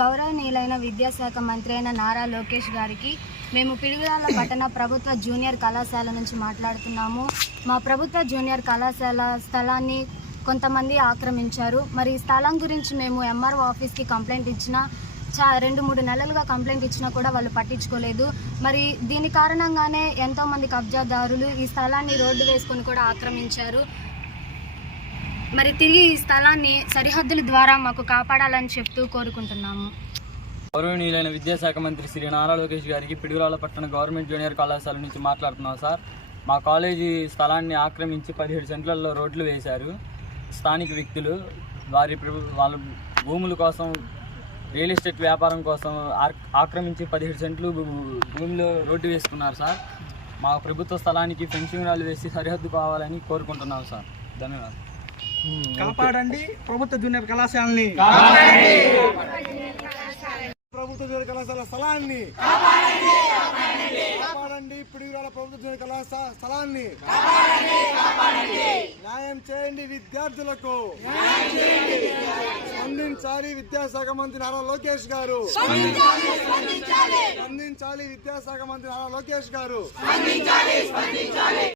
గౌరవనీయులైన విద్యాశాఖ మంత్రి అయిన నారా లోకేష్ గారికి మేము పిడుగురాళ్ళ పట్టణ ప్రభుత్వ జూనియర్ కళాశాల నుంచి మాట్లాడుతున్నాము. మా ప్రభుత్వ జూనియర్ కళాశాల స్థలాన్ని కొంతమంది ఆక్రమించారు. మరి ఈ స్థలం గురించి మేము ఎంఆర్ఓ ఆఫీస్కి కంప్లైంట్ ఇచ్చినా చా రెండు మూడు నెలలుగా కంప్లైంట్ ఇచ్చినా కూడా వాళ్ళు పట్టించుకోలేదు. మరి దీని కారణంగానే ఎంతోమంది కబ్జాదారులు ఈ స్థలాన్ని రోడ్డు వేసుకొని కూడా ఆక్రమించారు. మరి తిరిగి ఈ స్థలాన్ని సరిహద్దుల ద్వారా మాకు కాపాడాలని చెప్తూ కోరుకుంటున్నాము. గౌరవనీయులైన విద్యాశాఖ మంత్రి శ్రీ నారా లోకేష్ గారికి పిడుగురాల పట్టణ గవర్నమెంట్ జూనియర్ కళాశాల నుంచి మాట్లాడుతున్నాం సార్. మా కాలేజీ స్థలాన్ని ఆక్రమించి పదిహేడు సెంట్లలో రోడ్లు వేశారు. స్థానిక వ్యక్తులు వారి వాళ్ళ భూముల కోసం రియల్ ఎస్టేట్ వ్యాపారం కోసం ఆక్రమించి పదిహేడు సెంట్లు భూ- భూమిలో రోడ్డు వేసుకున్నారు సార్. మా ప్రభుత్వ స్థలానికి ఫెన్సింగ్ రాళ్ళు వేసి సరిహద్దు కావాలని కోరుకుంటున్నాం సార్. ధన్యవాదాలు. కాపాడండి ప్రభుత్వ జూనియర్ కళాశాలని ప్రభుత్వ జూనియర్ కళాశాల స్థలాన్ని కాపాడండి పిడుగురాల ప్రభుత్వ జూనియర్ కళాశాల స్థలాన్ని న్యాయం చేయండి విద్యార్థులకు స్పందించాలి విద్యాశాఖ మంత్రి నారా లోకేష్ గారు స్పందించాలి విద్యాశాఖ మంత్రి నారా లోకేష్ గారు